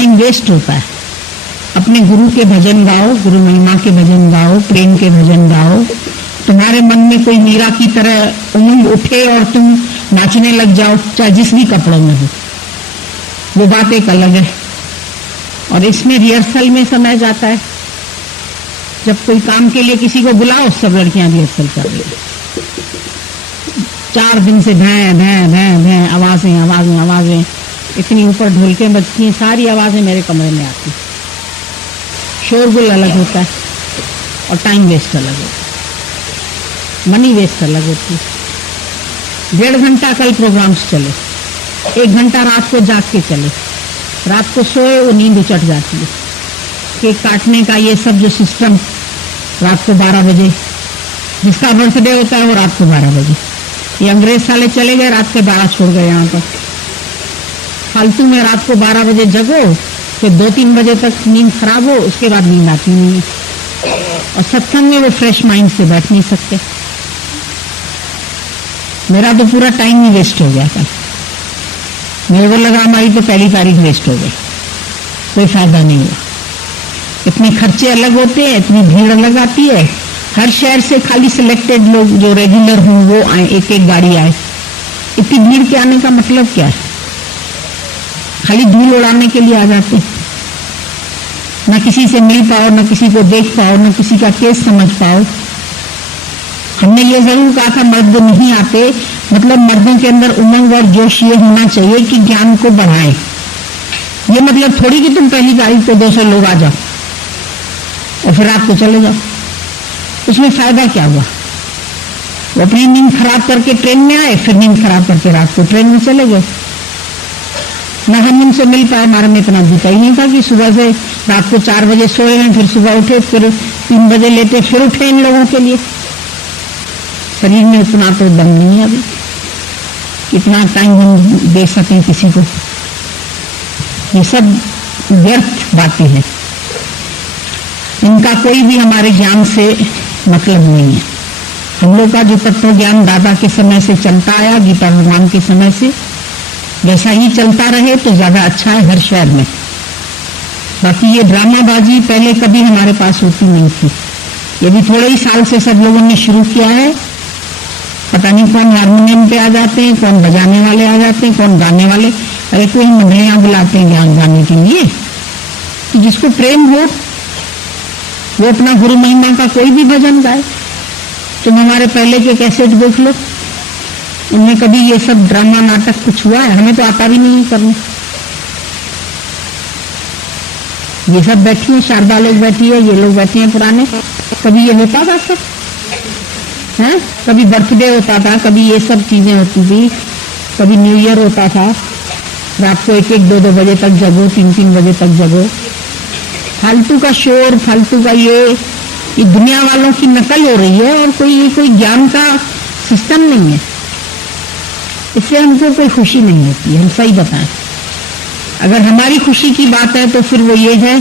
Time waste होता है। अपने गुरु के भजन गाओ, गुरु महिमा के भजन गाओ, प्रेम के भजन गाओ। तुम्हारे मन में कोई मीरा की तरह उमंग उठे और तुम नाचने लग जाओ, चाहे जिस भी कपड़ों में हो, वो बात एक अलग है। और इसमें रिहर्सल में समय जाता है। जब कोई काम के लिए किसी को बुलाओ, सब लड़कियां रिहर्सल कर रही है। 4 दिन से भैं भैं भैं भैं आवाजें आवाजें आवाजें, इतनी ऊपर ढोलकें बजती हैं, सारी आवाजें मेरे कमरे में आती। शोरगुल अलग होता है और टाइम वेस्ट अलग होता है, मनी वेस्ट अलग होती है। 1.5 घंटा कल प्रोग्राम्स चले, 1 घंटा रात को जाग के चले, रात को सोए वो नींद उचट जाती है। केक काटने का ये सब जो सिस्टम, रात को 12 बजे, जिसका बर्थडे होता है वो रात को 12 बजे। ये अंग्रेज साले चले गए, रात के 12 छोड़ गए यहाँ पर। फालतू में रात को 12 बजे जगो, फिर 2-3 बजे तक नींद खराब हो, उसके बाद नींद आती नहीं है। और सत्संग में वो फ्रेश माइंड से बैठ नहीं सकते। मेरा तो पूरा टाइम ही वेस्ट हो गया था। मेरे को लगा हमारी तो पहली तारीख वेस्ट हो गई, कोई फायदा नहीं हुआ। इतने खर्चे अलग होते हैं, इतनी भीड़ अलग आती है। हर शहर से खाली सिलेक्टेड लोग जो रेगुलर हों वो आए, एक एक गाड़ी आए। इतनी भीड़ के आने का मतलब क्या है? खाली धूल उड़ाने के लिए आ जाते हैं। ना किसी से मिल पाओ, ना किसी को देख पाओ, ना किसी का केस समझ पाओ। हमने ये जरूर कहा था मर्द नहीं आते, मतलब मर्दों के अंदर उमंग और जोश ये होना चाहिए कि ज्ञान को बढ़ाएं। ये मतलब थोड़ी कि तुम पहली तारीख को 200 लोग आ जाओ और फिर रात को चले जाओ। उसमें फायदा क्या हुआ? वो अपनी नींद खराब करके ट्रेन में आए, फिर नींद खराब करके रात को ट्रेन में चले गए। ना हम उनसे मिल पाए, हमारे में इतना जीता ही नहीं था कि सुबह से रात को 4 बजे सोए हैं, फिर सुबह उठे, फिर 3 बजे लेटे, फिर उठे इन लोगों के लिए। शरीर में उतना तो दम नहीं है अभी, कितना टाइम हम दे सकें किसी को। ये सब व्यर्थ बातें हैं, इनका कोई भी हमारे ज्ञान से मतलब नहीं है। हम लोग का जो तत्व ज्ञान दादा के समय से चलता आया, गीता भगवान के समय से, वैसा ही चलता रहे तो ज्यादा अच्छा है हर शहर में। बाकी ये ड्रामाबाजी पहले कभी हमारे पास होती नहीं थी, ये भी थोड़े ही साल से सब लोगों ने शुरू किया है। पता नहीं कौन हारमोनियम पे आ जाते हैं, कौन बजाने वाले आ जाते हैं, कौन गाने वाले। अरे कोई मंडलियां बुलाते हैं ज्ञान गाने के लिए, तो जिसको प्रेम हो वो अपना गुरु महिमा का कोई भी भजन गाए। तुम हमारे पहले के कैसेट देख लो, उनमें कभी ये सब ड्रामा नाटक कुछ हुआ है? हमें तो आता भी नहीं करना। ये सब बैठी है, शारदा लोग बैठी है, ये लोग बैठे हैं पुराने, कभी ये होता था सब है? कभी बर्थडे होता था, कभी ये सब चीजें होती थी, कभी न्यू ईयर होता था। रात को 1-1, 2-2 बजे तक जगो, 3-3 बजे तक जगो। फालतू का शोर, फालतू का ये दुनिया वालों की नकल हो रही है और कोई ज्ञान का सिस्टम नहीं है। इससे हमको कोई खुशी नहीं होती, हम सही बताएं। अगर हमारी खुशी की बात है तो फिर वो ये है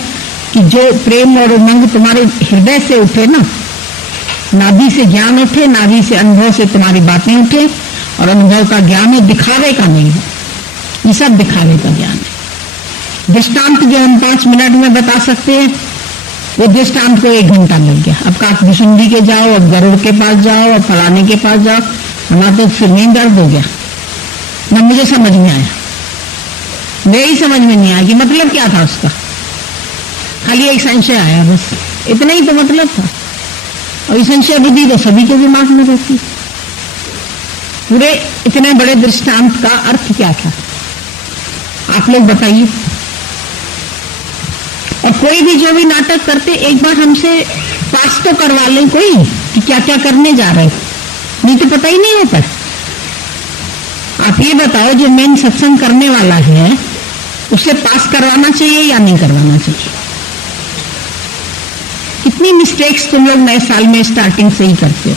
कि जो प्रेम और उमंग तुम्हारे हृदय से उठे ना, नाभि से ज्ञान उठे, नाभि से अनुभव से तुम्हारी बातें उठे, और अनुभव का ज्ञान है, दिखावे का नहीं है। ये सब दिखावे का ज्ञान है। दृष्टांत जो हम 5 मिनट में बता सकते हैं, वो दृष्टांत को 1 घंटा लग गया। अब काकभूषुंडी के जाओ, अब गरुड़ के पास जाओ, अब फलाने के पास जाओ, हमारा तो फिर नहीं दर्द हो गया ना। मुझे समझ में आया, मेरी समझ में नहीं आया कि मतलब क्या था उसका। खाली एक संशय आया, बस इतना ही तो मतलब था। और ये संशय बुद्धि तो सभी के दिमाग में रहती। पूरे इतने बड़े दृष्टांत का अर्थ क्या था, आप लोग बताइए। और कोई भी जो भी नाटक करते, एक बार हमसे पास तो करवा लें कोई कि क्या क्या करने जा रहे, नहीं तो पता ही नहीं होता। आप ये बताओ, जो मेन सत्संग करने वाला है उसे पास करवाना चाहिए या नहीं करवाना चाहिए? कितनी मिस्टेक्स तुम लोग नए साल में स्टार्टिंग से ही करते हो।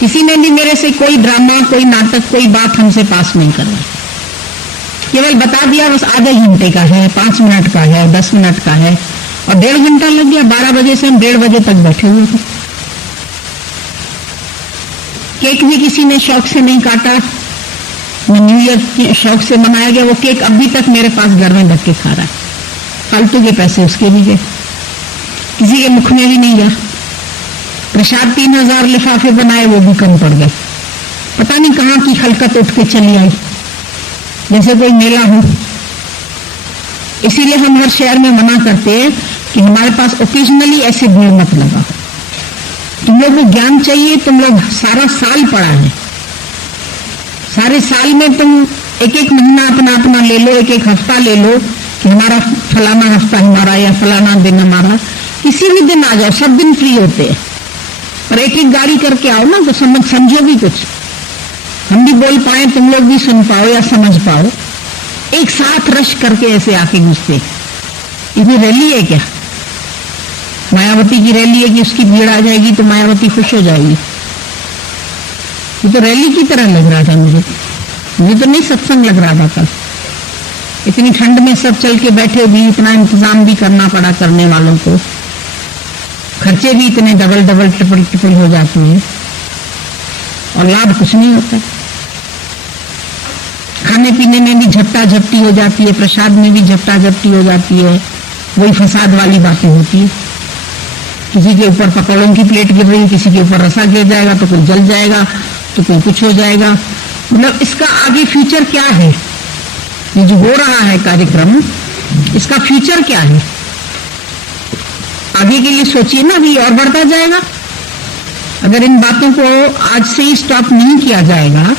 किसी ने भी मेरे से कोई ड्रामा, कोई नाटक, कोई बात हमसे पास नहीं करवाई, केवल बता दिया बस आधे घंटे का है, 5 मिनट का है, 10 मिनट का है, और 1.5 घंटा लग गया। 12 बजे से हम 1:30 बजे तक बैठे हुए थे। केक भी किसी ने शौक से नहीं काटा, न्यू ईयर शौक से मनाया गया। वो केक अभी तक मेरे पास घर में रख के खा रहा है। फालतू के पैसे उसके भी गए, किसी के मुख में भी नहीं गया। प्रसाद 3000 लिफाफे बनाए, वो भी कम पड़ गए। पता नहीं कहाँ की हलकत उठ के चली आई, जैसे कोई मेला हो। इसीलिए हम हर शहर में मना करते हैं कि हमारे पास ओकेजनली ऐसे भीड़ मत लगाओ। तुम लोग को ज्ञान चाहिए, तुम लोग सारा साल पढ़ा है, सारे साल में तुम एक एक महीना अपना अपना ले लो, एक एक हफ्ता ले लो कि हमारा फलाना हफ्ता हमारा या फलाना दिन हमारा, किसी भी दिन आ जाओ, सब दिन फ्री होते हैं। और एक एक गाड़ी करके आओ ना, तो समझो भी कुछ, हम भी बोल पाए, तुम लोग भी सुन पाओ या समझ पाओ। एक साथ रश करके ऐसे आके घुसते, ये रैली है क्या? मायावती की रैली है कि उसकी भीड़ आ जाएगी तो मायावती खुश हो जाएगी? ये तो रैली की तरह लग रहा था मुझे तो नहीं सत्संग लग रहा था कल। इतनी ठंड में सब चल के बैठे भी, इतना इंतजाम भी करना पड़ा करने वालों को, खर्चे भी इतने डबल डबल ट्रिपल ट्रिपल हो जाते हैं और लाभ कुछ नहीं होता। खाने पीने में भी झपटा झपटी हो जाती है, प्रसाद में भी झपटा झपटी हो जाती है, वही फसाद वाली बातें होती है। किसी के ऊपर पकौड़ों की प्लेट गिर रही, किसी के ऊपर रसा गिर जाएगा तो कोई जल जाएगा तो कोई कुछ हो जाएगा। मतलब इसका आगे फ्यूचर क्या है? ये जो हो रहा है कार्यक्रम, इसका फ्यूचर क्या है? आगे के लिए सोचिए ना, अभी और बढ़ता जाएगा। अगर इन बातों को आज से ही स्टॉप नहीं किया जाएगा।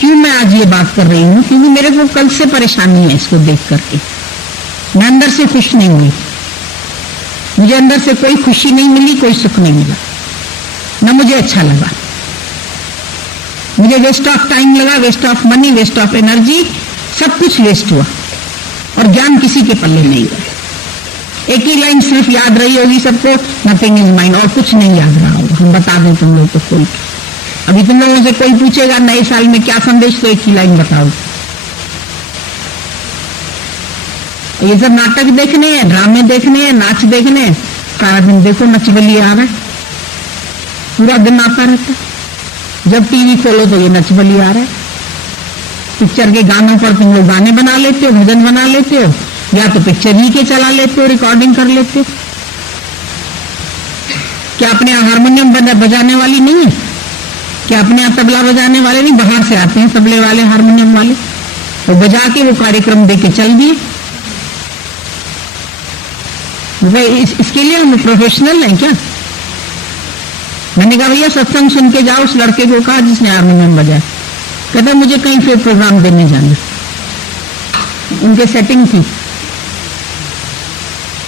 क्यों मैं आज ये बात कर रही हूं? क्योंकि मेरे को कल से परेशानी है इसको देख करके। मैं अंदर से खुश नहीं हुई, मुझे अंदर से कोई खुशी नहीं मिली, कोई सुख नहीं मिला, ना मुझे अच्छा लगा। मुझे वेस्ट ऑफ टाइम लगा, waste of money, waste of energy, सब कुछ वेस्ट हुआ और ज्ञान किसी के पल्ले नहीं हुआ। एक ही लाइन सिर्फ याद रही होगी सबको, नथिंग इज माइंड, और कुछ नहीं याद रहा होगा। हम बता दें तुम लोग को, कोई अभी तुम लोगों से कोई पूछेगा नए साल में क्या संदेश, तो एक ही लाइन बताओ। ये सब नाटक देखने हैं, ड्रामे देखने हैं, नाच देखने हैं, सारा दिन देखो नचबली आ रहा है, पूरा दिन आता रहता है। जब टीवी खोलो तो ये नचबली आ रहा है। पिक्चर के गानों पर तुम लोग गाने बना लेते हो, भजन बना लेते हो, या तो पिक्चर ही के चला लेते हो, रिकॉर्डिंग कर लेते हो। क्या अपने यहाँ हारमोनियम बजाने वाली नहीं है? क्या अपने यहाँ तबला बजाने वाले नहीं? बाहर से आते हैं तबले वाले, हारमोनियम वाले, तो बजा के वो कार्यक्रम दे के चल दिए। इसके लिए हम प्रोफेशनल हैं क्या? मैंने कहा भैया सत्संग सुन के जाओ। उस लड़के को कहा जिसने हारमोनियम बजाया, कहता मुझे कहीं फिर प्रोग्राम देने जाना। उनके सेटिंग थी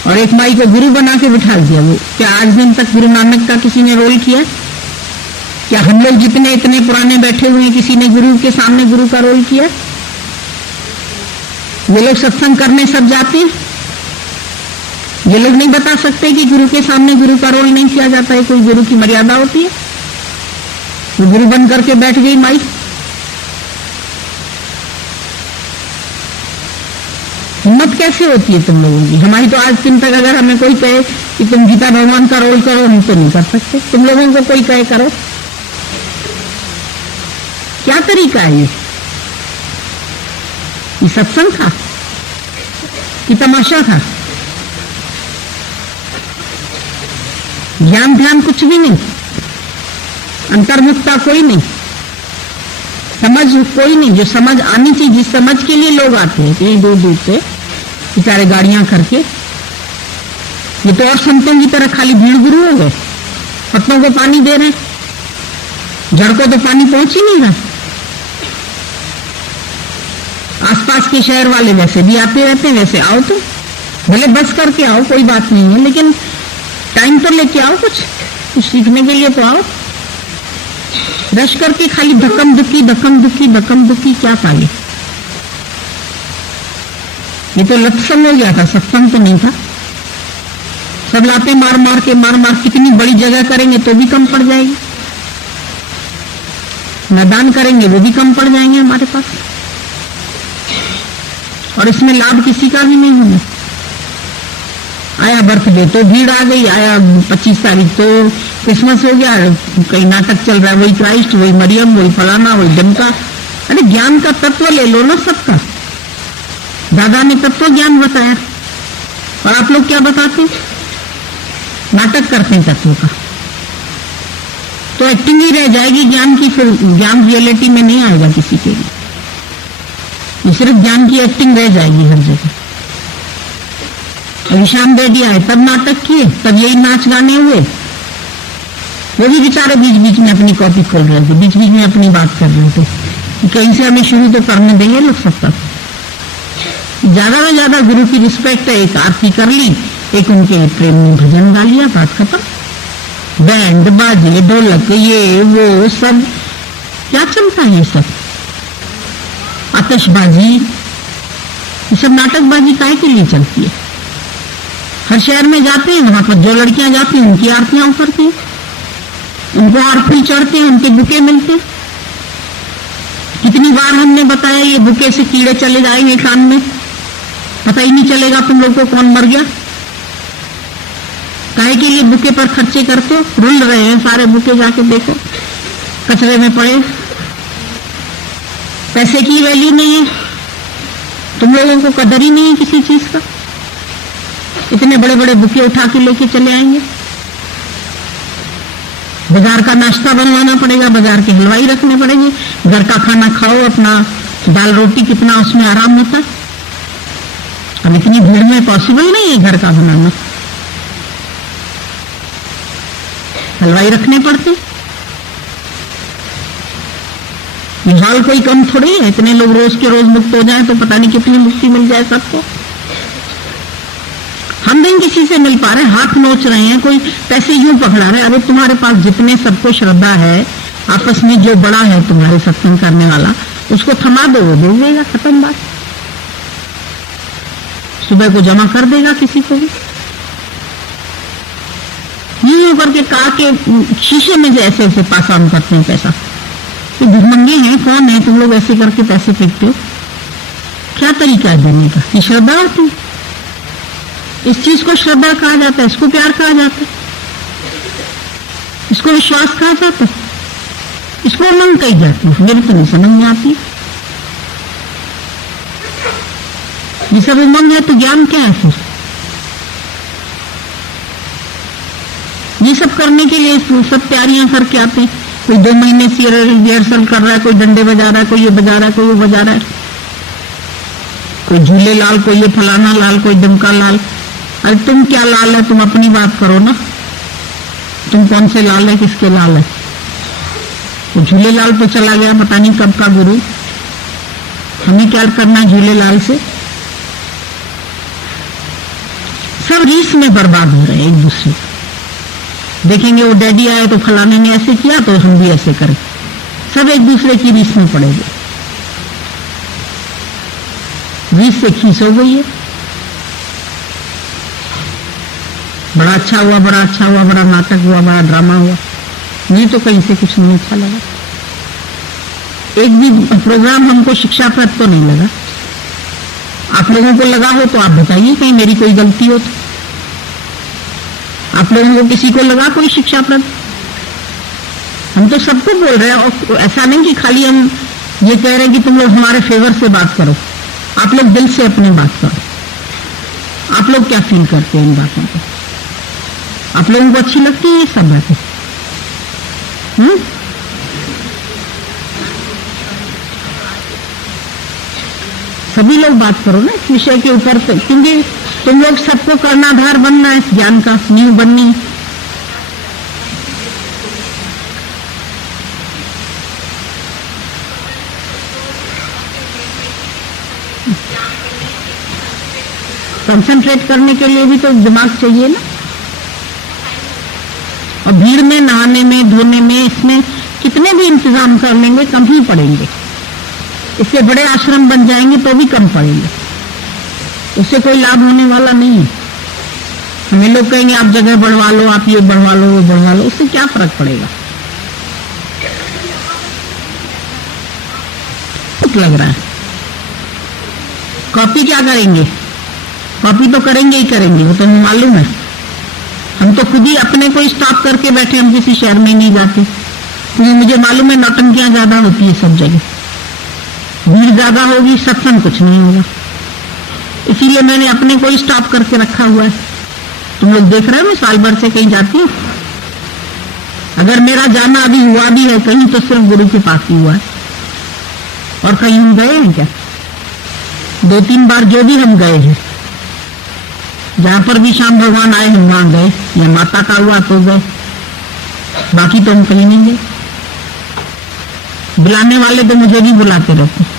और एक माई को गुरु बना के बिठा दिया। वो क्या आज दिन तक गुरु नानक का किसी ने रोल किया? क्या हम लोग जितने इतने पुराने बैठे हुए हैं, किसी ने गुरु के सामने गुरु का रोल किया? ये लोग सत्संग करने सब जाते हैं, ये लोग नहीं बता सकते कि गुरु के सामने गुरु का रोल नहीं किया जाता है, कोई गुरु की मर्यादा होती है। तो गुरु बन करके बैठ गई माई। हिम्मत कैसे होती है तुम लोगों की? हमारी तो आज दिन तक अगर हमें कोई कहे कि तुम गीता भगवान का रोल करो, हम तो नहीं कर सकते। तुम लोगों को कोई कहे करो, क्या तरीका है ये? सत्संग था कि तमाशा था? ज्ञान ध्यान कुछ भी नहीं, अंतर्मुखता कोई नहीं, समझ कोई नहीं। जो समझ आनी चाहिए, जिस समझ के लिए लोग आते हैं कहीं दूर दूर से बेचारे गाड़ियां करके, ये तो और संतों की तरह खाली भीड़ गुरु हो गए। पत्तों को पानी दे रहे, जड़ को तो पानी पहुंच ही नहीं रहा। आसपास के शहर वाले वैसे भी आते रहते हैं, वैसे आओ तो भले बस करके आओ, कोई बात नहीं है, लेकिन टाइम तो लेके आओ, कुछ सीखने के लिए तो आओ। रश करके खाली धक्कम दुक्की धक्कम दुक्की धक्कम दुक्की, क्या पाए? ये तो लत्संग हो गया था, सत्संग तो नहीं था। सब लाते मार मार कितनी बड़ी जगह करेंगे तो भी कम पड़ जाएगी, मैदान करेंगे वो भी कम पड़ जाएंगे हमारे पास, और इसमें लाभ किसी का भी नहीं होना। आया बर्थडे तो भीड़ आ गई, आया 25 तारीख तो क्रिसमस हो गया, कहीं नाटक चल रहा है, वही क्राइस्ट, वही मरियम, वही फलाना, वही डमका। अरे ज्ञान का तत्व ले लो ना सबका। दादा ने तत्व ज्ञान बताया, और आप लोग क्या बताते, नाटक करते हैं तत्वों का। तो एक्टिंग ही रह जाएगी ज्ञान की, फिर ज्ञान रियलिटी में नहीं आएगा किसी के लिए। ये सिर्फ ज्ञान की एक्टिंग रह जाएगी हर जगह। अभी श्याम रेड्डी आए तब नाटक किए, तब यही नाच गाने हुए। वो भी बेचारे बीच बीच में अपनी कॉपी खोल रहे थे, बीच बीच में अपनी बात कर रहे थे कि कहीं से हमें शुरू तो करने देंगे लोग सब तक। ज्यादा से ज्यादा गुरु की रिस्पेक्ट है, एक आरती कर ली, एक उनके प्रेम में भजन गा लिया, बात खत्म। बैंड बाजे ढोलक ये वो सब क्या चलता है, ये सब आतिशबाजी, ये सब नाटकबाजी काहे के लिए चलती है। हर शहर में जाते हैं, वहां पर जो लड़कियां जाती हैं उनकी आरतियां उतरती हैं, उनको आरती चढ़ते हैं, उनके बुके मिलते हैं। कितनी बार हमने बताया ये बुके से कीड़े चले जाएंगे कान में, पता ही नहीं चलेगा तुम लोग को कौन मर गया। काहे के लिए बुके पर खर्चे करते हो, रुल रहे हैं सारे बुके, जाके देखो कचरे में पड़े। पैसे की वैल्यू नहीं है, तुम लोगों को कदर ही नहीं है किसी चीज का। इतने बड़े बड़े बुके उठा के लेके चले आएंगे। बाजार का नाश्ता बनवाना पड़ेगा, बाजार के हलवाई रखने पड़ेंगे। घर का खाना खाओ अपना, दाल रोटी, कितना उसमें आराम होता है। अब इतनी भीड़ में पॉसिबल नहीं है घर का बनाना, हलवाई रखने पड़ते। ये हाल कोई कम थोड़ी है, इतने लोग रोज के रोज मुक्त हो जाए तो पता नहीं कितनी मुक्ति मिल जाए सबको। हम नहीं किसी से मिल पा रहे, हाथ नोच रहे हैं, कोई पैसे यूं पकड़ा रहे। अरे तुम्हारे पास जितने सबको श्रद्धा है, आपस में जो बड़ा है तुम्हारे सत्संग करने वाला, उसको थमा दो, वो दे देगा, खत्म बात। सुबह को जमा कर देगा किसी को भी। यूं करके कहा के शीशे में से ऐसे ऐसे पास ऑन करते हैं पैसा। तो भिखमंगे हैं, कौन है तुम लोग ऐसे करके पैसे फेंकते हो? क्या तरीका है देने का? ये श्रद्धा होती है। इस चीज को श्रद्धा कहा जाता है, इसको प्यार कहा जाता है, इसको विश्वास कहा जाता है, इसको उमंग कही जाती है। मेरे तो नहीं समझ में आती। ये सब उमंग है तो ज्ञान क्या है फिर? ये सब करने के लिए सब तैयारियां करके आते हैं। कोई 2 महीने से रिहर्सल कर रहा है, कोई डंडे बजा रहा है, कोई ये बजा रहा है, कोई वो बजा रहा है, कोई झूले लाल, कोई ये फलाना लाल, कोई डमका लाल। अरे तुम क्या लाल है, तुम अपनी बात करो ना। तुम कौन से लाल है, किसके लाल है? वो झूले लाल तो चला गया, पता नहीं कब का गुरु। हमें क्या करना है झूले लाल से? सब रीस में बर्बाद हो रहे हैं एक दूसरे। देखेंगे वो डैडी आए तो फलाने ने ऐसे किया तो हम भी ऐसे करें। सब एक दूसरे की रीस में पड़ेंगे। रीस से खींच हो गई है। बड़ा अच्छा हुआ, बड़ा अच्छा हुआ, बड़ा नाटक हुआ, बड़ा ड्रामा हुआ। ये तो कहीं से कुछ नहीं अच्छा लगा। एक भी प्रोग्राम हमको शिक्षाप्रद तो नहीं लगा। आप लोगों को लगा हो तो आप बताइए, कहीं मेरी कोई गलती हो तो। आप लोगों को किसी को लगा कोई शिक्षाप्रद? हम तो सबको बोल रहे हैं, और ऐसा नहीं कि खाली हम ये कह रहे हैं कि तुम लोग हमारे फेवर से बात करो। आप लोग दिल से अपनी बात करो। आप लोग क्या फील करते हैं इन बातों को? आप लोगों को अच्छी लगती है ये सब बातें? सभी लोग बात करो ना इस विषय के ऊपर, क्योंकि तुम लोग सबको कर्णाधार बनना है, इस ज्ञान का नींव बननी है। कंसंट्रेट करने के लिए भी तो दिमाग चाहिए ना। और भीड़ में नहाने में, धोने में, इसमें कितने भी इंतजाम कर लेंगे कम ही पड़ेंगे। इससे बड़े आश्रम बन जाएंगे तो भी कम पड़ेंगे, उससे कोई लाभ होने वाला नहीं है। हमें लोग कहेंगे आप जगह बढ़वा लो, आप ये बढ़वा लो, वो बढ़वा लो, उससे क्या फर्क पड़ेगा? कुछ लग रहा है। कॉपी क्या करेंगे? कॉपी तो करेंगे ही करेंगे, वो तो हमें मालूम है। हम तो खुद ही अपने को स्टॉप करके बैठे, हम किसी शहर में नहीं जाते, क्योंकि मुझे मालूम है नौटंकियां ज्यादा होती है सब जगह। भीड़ ज्यादा होगी, सत्संग कुछ नहीं होगा। इसीलिए मैंने अपने को ही स्टॉप करके रखा हुआ है। तुम लोग देख रहे हो मैं साल भर से कहीं जाती हूँ। अगर मेरा जाना अभी हुआ भी है कहीं तो सिर्फ गुरु के पास ही हुआ है, और कहीं हम गए हैं क्या? 2-3 बार जो भी हम गए हैं, जहां पर भी श्याम भगवान आए हम वहां गए, या माता का हुआ तो गए, बाकी तो हम कहीं नहीं गए। बुलाने वाले तो मुझे भी बुलाते रहते,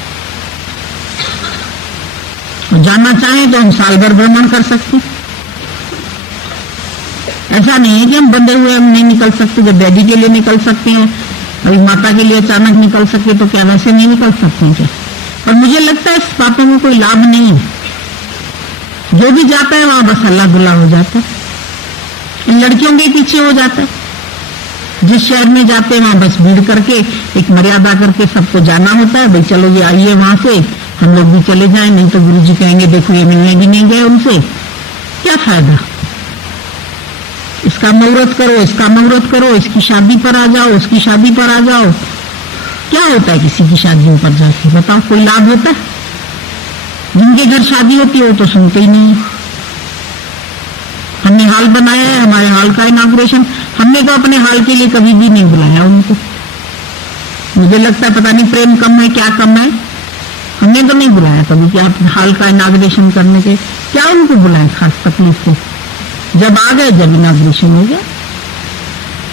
जाना चाहें तो हम साल भर भ्रमण कर सकते। ऐसा नहीं है कि हम बंधे हुए हम नहीं निकल सकते। जब डैडी के लिए निकल सकते हैं, अभी माता के लिए अचानक निकल सकते, तो क्या वैसे नहीं निकल सकते हैं क्या? और मुझे लगता है इस बातों में कोई लाभ नहीं है। जो भी जाता है वहां बस हल्ला गुल्ला हो जाता है, इन लड़कियों के पीछे हो जाता है। जिस शहर में जाते हैं वहां बस भीड़ करके एक मर्यादा करके सबको जाना होता है। भाई चलो ये आइए, वहां से हम लोग भी चले जाएं, नहीं तो गुरुजी कहेंगे देखो ये मिलने भी नहीं गए उनसे, क्या फायदा? इसका मुहूर्त करो, इसका मुहूर्त करो, इसकी शादी पर आ जाओ, उसकी शादी पर आ जाओ। क्या होता है किसी की शादियों पर जाके? बताओ, कोई लाभ होता है? जिनके घर शादी होती है वो तो सुनते ही नहीं है। हमने हाल बनाया है, हमारे हाल का इनॉग्रेशन, हमने तो अपने हाल के लिए कभी भी नहीं बुलाया उनको। मुझे लगता है पता नहीं प्रेम कम है क्या कम है, हमने तो नहीं बुलाया कभी कि आप हाल का इनॉग्रेशन करने के। क्या उनको बुलाएं खास तकलीफ से? जब आ गए, जब इनॉग्रेशन हो गया,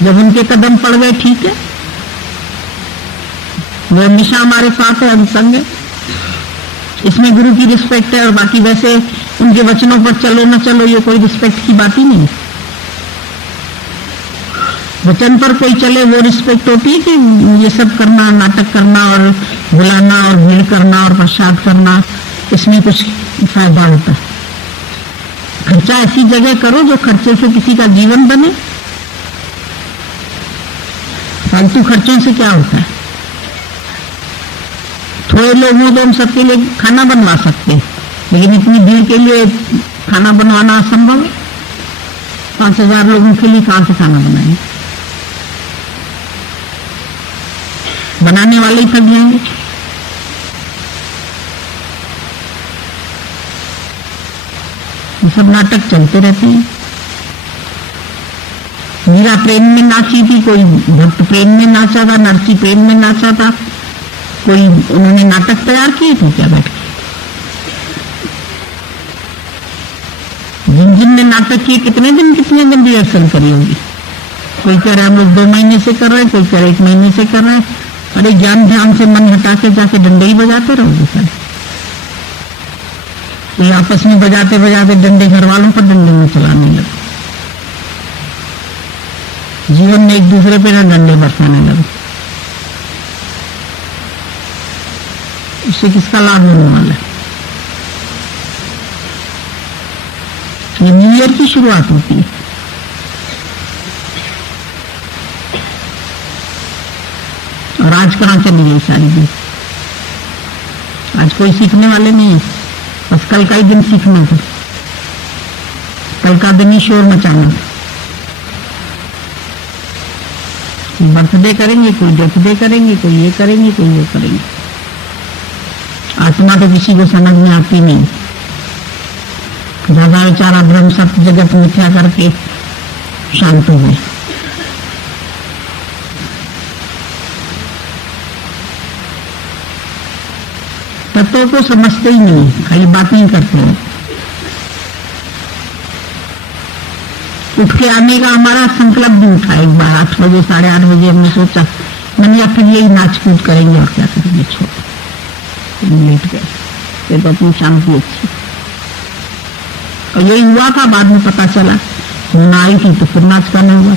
जब उनके कदम पड़ गए, ठीक है, वो हमेशा हमारे साथ है, हम संग है। इसमें गुरु की रिस्पेक्ट है, और बाकी वैसे उनके वचनों पर चलो ना चलो ये कोई रिस्पेक्ट की बात ही नहीं। वचन पर कोई चले वो रिस्पेक्ट होती है कि ये सब करना, नाटक करना और बुलाना और भीड़ करना और प्रसाद करना, इसमें कुछ फायदा होता है? खर्चा ऐसी जगह करो जो खर्चे से किसी का जीवन बने। फालतू खर्चों से क्या होता है? थोड़े लोग हों तो हम सबके लिए खाना बनवा सकते हैं, लेकिन इतनी भीड़ के लिए खाना बनवाना असंभव है। 5,000 लोगों के लिए कहां से खाना बनाएंगे? बनाने वाले ही थक जाएंगे। ये सब नाटक चलते रहते हैं। मीरा प्रेम में नाची थी, कोई भक्त प्रेम में नाचा था, नरसी प्रेम में नाचा था, कोई उन्होंने नाटक तैयार किए थे क्या बैठ के? जिन जिन ने नाटक किए कितने दिन रिहर्सल करी होगी? कोई कह रहा है हम लोग 2 महीने से कर रहे हैं, कोई कह रहा है 1 महीने से कर रहे हैं। अरे ज्ञान ध्यान से मन हटा के जाके डंडे ही बजाते रहोगे सारे। तो आपस में बजाते बजाते डंडे घर वालों पर डंडे में चलाने लगे, जीवन में एक दूसरे पे ना डंडे बरसाने लगे। इससे किसका लाभ होने वाला है? ये न्यू ईयर की शुरुआत होती है। और आज कहां चली गई सारी दिन? आज कोई सीखने वाले नहीं है, बस कल का ही दिन सीखना था, कल का दिन ही शोर मचाना था। बर्थडे करेंगे, कोई डेथडे करेंगे, कोई ये करेंगे, कोई वो करेंगे। आत्मा तो किसी को समझ में आती नहीं। दादा बेचारा ब्रह्म सत्य जगत मिथ्या करके शांत हो गए। तत्वों को समझते ही नहीं, खाली बातें ही करते हैं। उठ के आने का हमारा संकल्प भी उठा एक बार 8 बजे 8:30 बजे हमने सोचा मैंने फिर यही नाच कूद करेंगे और क्या करेंगे, छोड़ लेट गए। फिर अपनी शांति अच्छी और यही हुआ था। बाद में पता चला ना आई थी तो फिर नाच करना हुआ।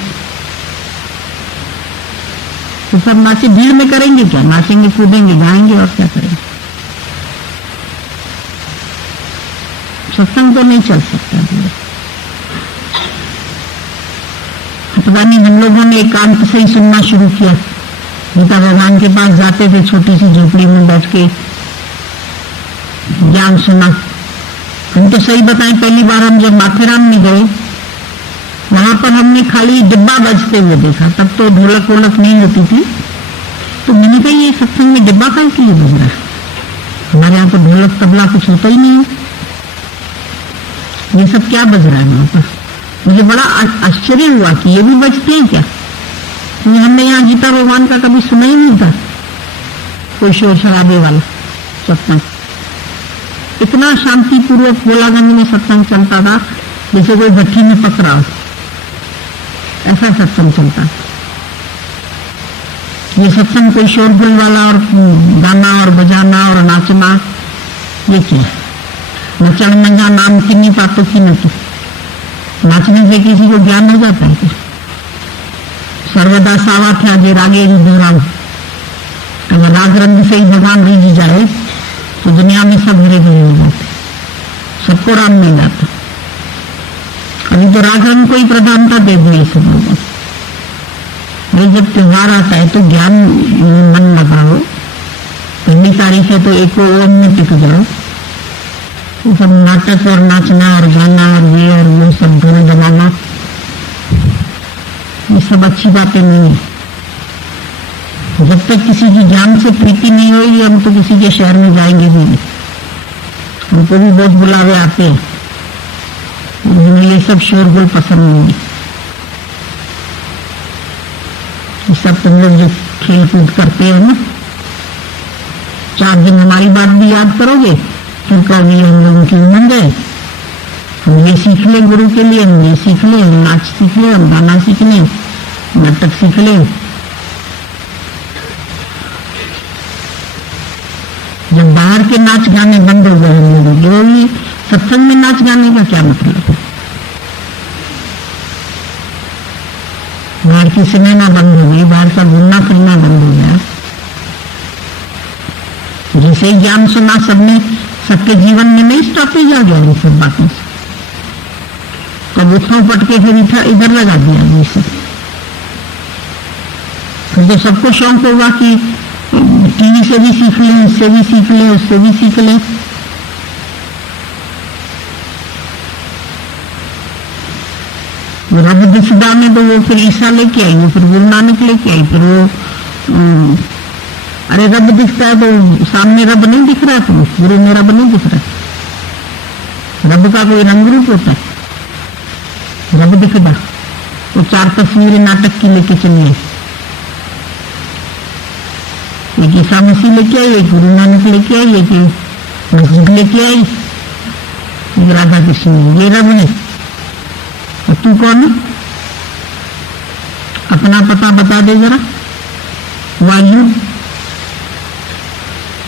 तो सब नाचे, भीड़ में करेंगे क्या? नाचेंगे, कूदेंगे, गाएंगे और क्या करेंगे? सत्संग तो नहीं चल सकता। पता नहीं हम लोगों ने एकांत से ही सुनना शुरू किया। गीता भगवान के पास जाते थे, छोटी सी झोपड़ी में बैठ के ज्ञान सुना। हम तो सही बताएं, पहली बार हम जब माथेरान में गए वहां पर हमने खाली डिब्बा बजते हुए देखा। तब तो ढोलक वोलक नहीं होती थी, तो मैंने कहा ये सत्संग में डिब्बा का के लिए बज रहा है? हमारे यहाँ तो ढोलक तबला कुछ होता ही नहीं है। ये सब क्या बज रहा है वहां पर? मुझे बड़ा आश्चर्य हुआ कि ये भी बजते हैं क्या? क्योंकि हमने यहाँ गीता भगवान का कभी सुना ही नहीं था, कोई शोर शराबे वाला सत्संग। इतना शांतिपूर्वक गोलागंज में सत्संग चलता था जैसे कोई भट्टी में पक रहा हो, ऐसा सत्संग चलता। ये सत्संग कोई शोरगुल वाला और गाना और बजाना और नाचना, ये क्या? नचण मंजा नाम की नहीं पातो की न, नाचने से किसी को ज्ञान हो जाता है क्या? सर्वदा सावा था जे रागे दोहराओ। अगर राग रंग से ही भगवान रीझ जाए तो दुनिया में सब हरे भरे हो जाते, सबको राम मिल जाता। अभी तो राग रंग को ही प्रधानता दे दिए सब लोगों। भाई जब त्योहार आता है तो ज्ञान मन लगाओ, पहली तारीख है तो एक ओम में टिक जाओ। तो सब नाटक और नाचना और गाना और ये सब ढोल जमाना, ये सब अच्छी बातें नहीं है। जब तक किसी की ज्ञान से प्रीति नहीं होगी हम तो किसी के शहर में जाएंगे भी नहीं। हमको भी बहुत बुलावे आते हैं, मुझे ये सब शोरगुल पसंद नहीं है। ये सब तुम लोग जो खेल कूद करते हो ना, 4 दिन हमारी बात भी याद करोगे, फिर कहोगे हम लोगों की उमंग है, हम ये सीख ले गुरु के लिए, हम ये सीख ले, हम नाच सीख ले, हम गाना सीख ले, नाटक सीख ले। जब बाहर के नाच गाने बंद हो गए हम लोगों के, सत्संग में नाच गाने का क्या मतलब है? बाहर की सिनेमा बंद हो गई, बाहर का घूमना फिरना बंद हो गया। जैसे ही ज्ञान सुना सबने, सबके जीवन में नहीं स्टॉपेज आ गया ये सब बातों से, कब उठो पटके फिर इधर लगा दिया ये सब। फिर तो सबको शौक होगा कि टीवी से भी सीख लें, इससे भी सीख लें, उससे भी सीख लें। रब दिखदा में तो वो फिर ईसा लेके आई, वो फिर गुरु नानक लेके आई, फिर वो अरे रब दिखता है तो सामने रब नहीं दिख रहा, तो गुरु में रब नहीं दिख रहा। रब का कोई रंग रूप होता है? रब दिखदा वो 4 तस्वीरें नाटक की लेके चली आई, एक ईसा मसीह लेके आई, एक गुरु नानक लेके आई, एक मस्जिद लेके आई, एक राधा कृष्ण। ये रब है। और तू कौन है? अपना पता बता दे जरा। वायु,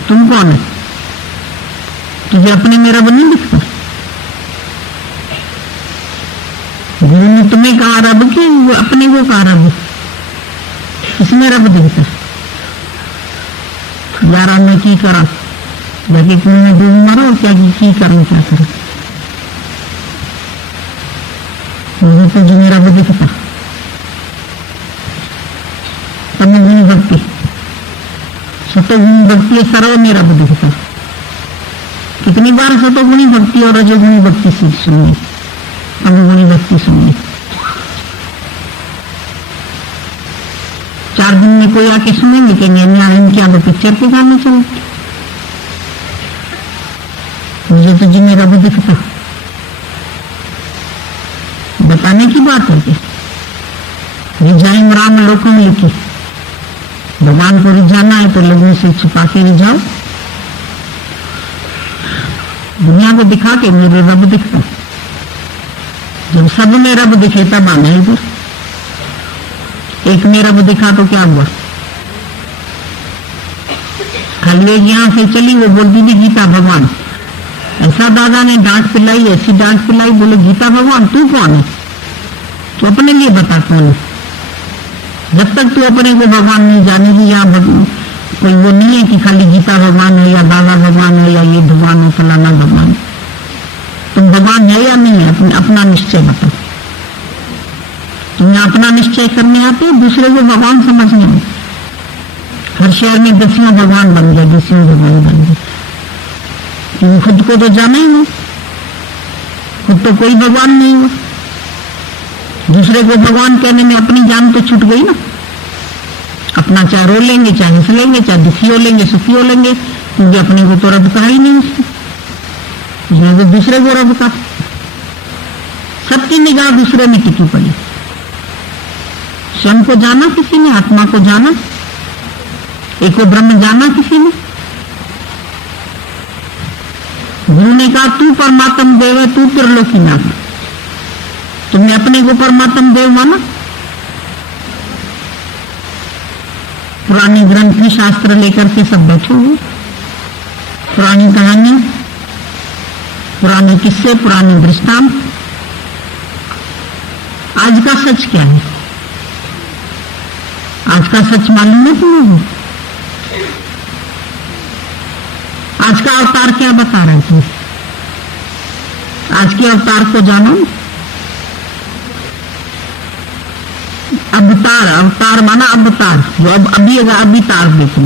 तुम कौन है? तुझे अपने में रब नहीं दिखता? गुरु ने तुम्हें कहा रब कि अपने को कहा रब? इसमें रब दिखता? यारा मैं की करा, जाके कुएं में डूब मारो, क्या की करूं, क्या करूं? मुझे तो जो मेरा रब दिखता। तमोगुणी भक्ति, सतोगुणी भक्ति सर्व में रब दिखता। कितनी बार सतोगुणी भक्ति और रजोगुणी भक्ति सुनिए, तमोगुणी भक्ति सुनिए। 4 दिन में कोई आके सुनेंगे कि इनके आगे पिक्चर के गाने चले। मुझे तो जिन्हें रब दिखता, बताने की बात है क्या? रिझाएं राम लोकम लिखी, भगवान को रिझाना है तो लोगों से छुपा के रिझाओ, दुनिया को दिखा के मेरे रब दिखता। जब सब में रब दिखे तब आना इधर। एक में रब दिखा तो क्या हुआ? खाली एक यहां से चली, वो बोलती थी गीता भगवान। ऐसा दादा ने डांट पिलाई, ऐसी डांट पिलाई, बोले गीता भगवान तू कौन है? तो अपने लिए बता कौन है। जब तक तू अपने को भगवान नहीं जानेगी, या कोई वो नहीं है कि खाली गीता भगवान है या दादा भगवान है या ये भगवान है फलाना भगवान। तुम भगवान है या नहीं है, अपना निश्चय बताओ। तुम्हें अपना निश्चय करने आते, दूसरे को भगवान समझने में। हर शहर में 10वां भगवान बन गया, 10वां भगवान बन गया। क्योंकि खुद को तो जाना ही नहीं, खुद तो कोई भगवान नहीं हुआ। दूसरे को भगवान कहने में अपनी जान तो छूट गई ना। अपना चाहे रो लेंगे, चाहे हंस लेंगे, चाहे दुखी हो लेंगे, सुखी हो लेंगे, क्योंकि अपने को तो रब कहा ही नहीं उसने तो दूसरे को रब का। सबकी निगाह दूसरे में टिकी पड़ी। स्वयं को जाना किसी ने, आत्मा को जाना, एको ब्रह्म जाना किसी ने। गुरु ने कहा तू परमात्म देव है, तू त्रिलोकीनाथ। तुमने अपने को परमात्म देव माना। पुराने ग्रंथ शास्त्र लेकर के सब बैठे हुए, पुरानी कहानियां, पुराने किस्से, पुराने दृष्टांत। आज का सच क्या है? आज का सच मालूम है तुम्हें? आज का अवतार क्या बता रहे थे? आज के अवतार को जानो। अवतार, अवतार माना अवतार, जो अब अभी तार देखो,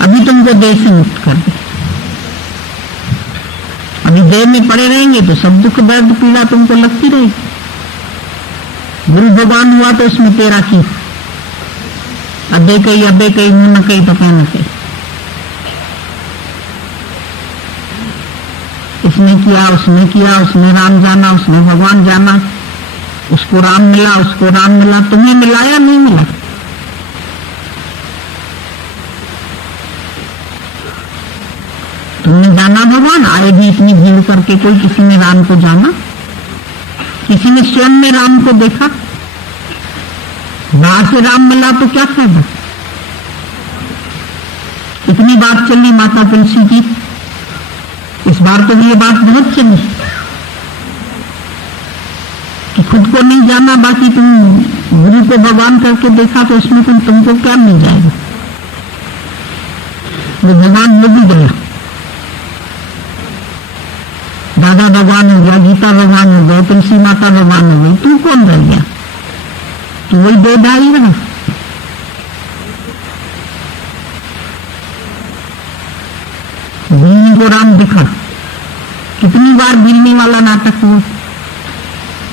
अभी तुमको देह से मुक्त कर दे। अभी देह में पड़े रहेंगे तो सब दुख दर्द पीड़ा तुमको लगती रहेगी। गुरु भगवान हुआ तो उसमें तेरा की अबे कही मुंह न कही तो कहना कही। इसने किया, उसने किया, उसने राम जाना, उसने भगवान जाना, उसको राम मिला, उसको राम मिला। तुम्हें मिला या नहीं मिला? तुमने जाना भगवान? आए भी इतनी भीड़ करके कोई किसी ने राम को जाना? किसी ने स्वयं में राम को देखा? बाहर से राम मिला तो क्या फायदा? इतनी बात चली माता तुलसी की, इस बार तो ये बात बहुत चली कि खुद को नहीं जाना, बाकी तुम गुरु को भगवान करके देखा तो उसमें तुमको क्या मिल जाएगा? वो भगवान वो भी गया, दादा भगवान हो गया, गीता भगवान हो गया, तुलसी माता भगवान हो गई, तू कौन रह गया? तू वही देहधारी रहा। बिल्ली को राम दिखा, कितनी बार बिल्ली वाला नाटक हुआ,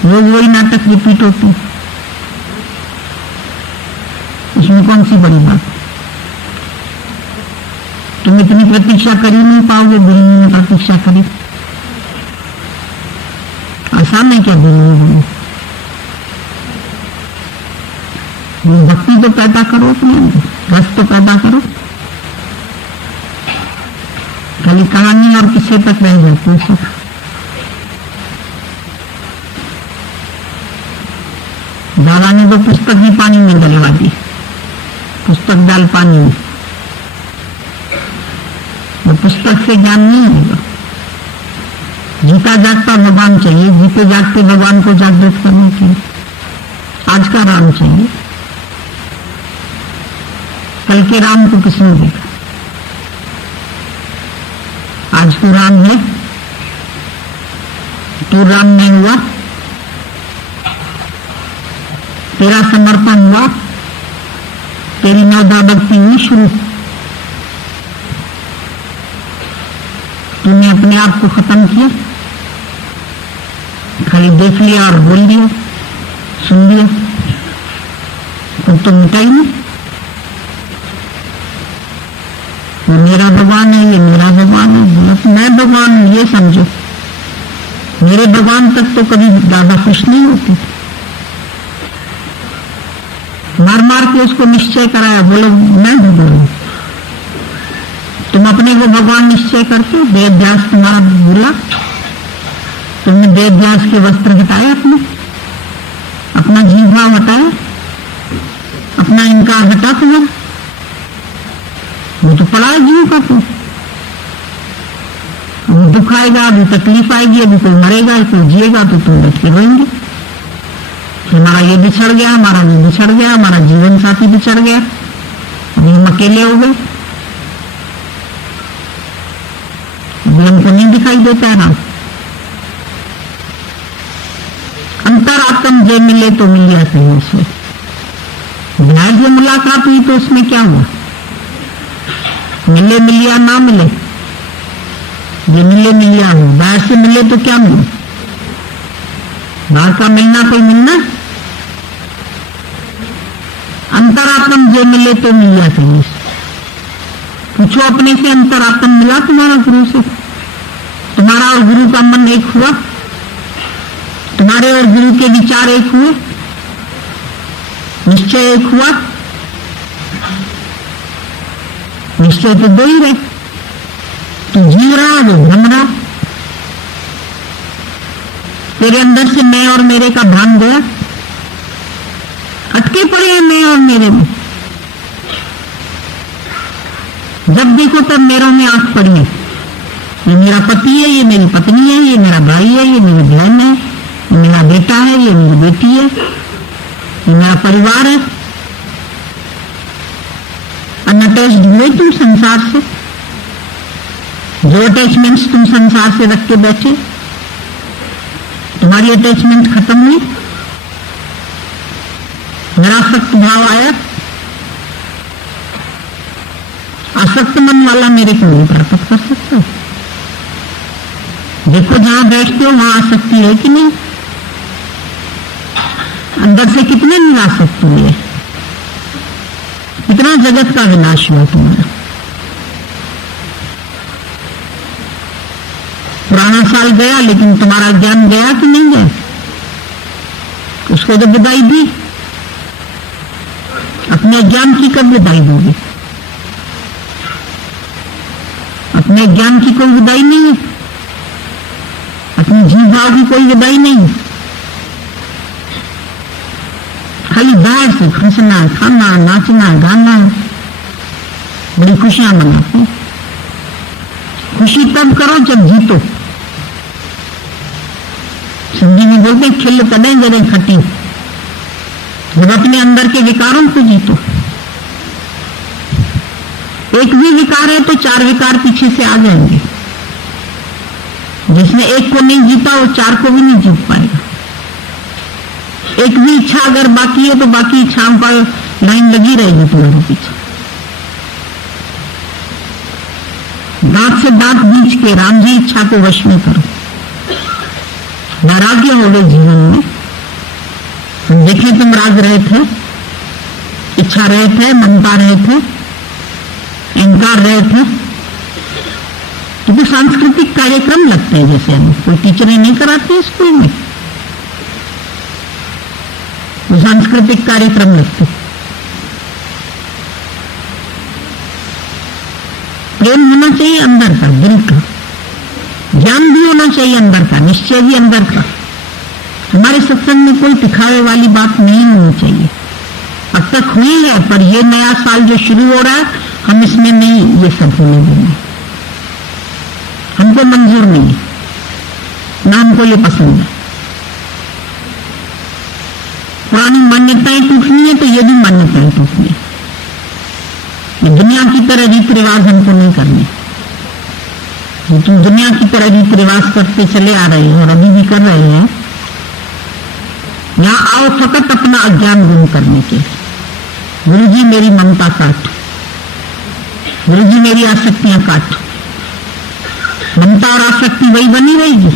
रोज वही नाटक रिपीट होती, इसमें कौन सी बड़ी बात? तुम इतनी प्रतीक्षा कर ही नहीं पाओगे, बिल्ली ने प्रतीक्षा करी। आसान है क्या बिल्ली बनो? भक्ति तो पैदा करो, अपने रस तो पैदा करो। खाली कहानी और किस्से तक रह जाते हैं सब। दादा ने तो पुस्तक ही पानी में डलवा दी, पुस्तक डाल पानी में। वो पुस्तक से ज्ञान नहीं होगा। जीता जागता भगवान चाहिए, जीते जागते भगवान को जागृत करने के लिए आज का राम चाहिए। कल के राम को किसने देखा? आज तू राम है, तू राम नहीं हुआ, तेरा समर्पण हुआ, तेरी नवदा भक्ति हुई शुरू, तूने अपने आप को खत्म किया, खाली देख लिया और बोल दिया, सुन लिया, खुद तो मिटा ही नहीं। वो मेरा भगवान है, ये मेरा भगवान है, बोला तो मैं भगवान हूं ये समझो। मेरे भगवान तक तो कभी ज्यादा खुश नहीं होती। मार मार के उसको निश्चय कराया, बोलो मैं भगवान हूं। तुम अपने को भगवान निश्चय करते हो, वेदव्यास तुम्हारा बोला, तुमने वेदव्यास के वस्त्र हटाए, अपना जीव भाव हटाया, अपना इनकार हटा तुम्हारा। वो तो पड़ा है जीव का। तो दुख आएगा, अभी तकलीफ आएगी, अभी कोई मरेगा, कोई जिएगा, तो तुम बैठ के रोएंगे। हमारा ये बिछड़ गया, हमारा ये बिछड़ गया, हमारा जीवन साथी बिछड़ गया, अभी हम अकेले हो गए, अभी हमको नहीं दिखाई देता है राम। अंतरात्म जे मिले तो मिल जाते हैं उसमें। बाहर जो मुलाकात हुई तो उसमें क्या हुआ? मिले मिलिया ना मिले, ये मिले मिलिया हो। बाहर से मिले तो क्या मिले? बाहर का मिलना कोई मिलना? अंतरात्म जो मिले तो मिल जाते हैं। पूछो अपने से, अंतरात्म मिला तुम्हारा गुरु से? तुम्हारा और गुरु का मन एक हुआ? तुम्हारे और गुरु के विचार एक हुए, निश्चय एक हुआ। निश्चय तो दो ही रहे, तू जीव रहा, वो भ्रम रहा। तेरे अंदर से मैं और मेरे का भान गया, अटके पड़े हैं मैं और मेरे में। जब देखो तब मेरों में आंख पड़ी है। ये मेरा पति है, ये मेरी पत्नी है, ये मेरा भाई है, ये मेरी बहन है, ये मेरा बेटा है, ये मेरी बेटी है, ये मेरा परिवार है। अनअटैच्ड हुए तुम संसार से। जो अटैचमेंट्स तुम संसार से रख के बैठे, तुम्हारी अटैचमेंट खत्म हुई, निरासक्त भाव आया। आसक्त मन वाला मेरे को नहीं प्राप्त कर सकता। देखो जहां बैठते हो वहां आसक्ति है कि नहीं? अंदर से कितने निरासक्त हुए, कितना जगत का विनाश हुआ तुम्हारा। पुराना साल गया लेकिन तुम्हारा ज्ञान गया कि नहीं गया? उसको तो विदाई दी। अपने ज्ञान की कब विदाई दोगे? अपने ज्ञान की कोई विदाई नहीं है, अपनी जीव भाव की कोई विदाई नहीं। खाली बाहर से हंसना, खाना, नाचना, गाना, बड़ी खुशियां मनाती। खुशी तब करो जब जीतो। हिंदी में बोलते खिल कदे जरे खटी, जब अपने अंदर के विकारों को जीतो। एक भी विकार है तो चार विकार पीछे से आ जाएंगे। जिसने एक को नहीं जीता वो चार को भी नहीं जीत पाएगा। एक भी इच्छा अगर बाकी है तो बाकी इच्छाओं पर लाइन लगी रहेगी तुम्हारे पीछे। दांत से दांत बीच के राम जी इच्छा को वश में करो। वैराग्य हो गए जीवन में। हम देखें तुम राग रहे थे, इच्छा रहे थे, ममता रहे थे, अहंकार रहे थे। क्योंकि सांस्कृतिक कार्यक्रम लगते हैं, जैसे हम कोई टीचरें नहीं कराती स्कूल में, वो सांस्कृतिक कार्यक्रम लगते। प्रेम होना चाहिए अंदर का, दिल का। ज्ञान भी होना चाहिए अंदर का, निश्चय भी अंदर का। हमारे सत्संग में कोई दिखावे वाली बात नहीं होनी चाहिए। अब तक हुई है, पर ये नया साल जो शुरू हो रहा है, हम इसमें नहीं ये सब होने देंगे। हमको मंजूर नहीं है, ना हमको ये पसंद है। पुरानी मान्यताएं टूटनी है तो ये भी मान्यताएं टूटनी है। ये दुनिया की तरह रीति रिवाज हमको नहीं करने। जो तुम दुनिया की तरह रीति रिवाज करते चले आ रहे हो और अभी भी कर रहे हैं, यहां आओ फकत अपना अज्ञान गुम करने के। गुरु जी मेरी ममता काट, गुरु जी मेरी आसक्तियां काट। ममता और आसक्ति वही बनी रहेगी,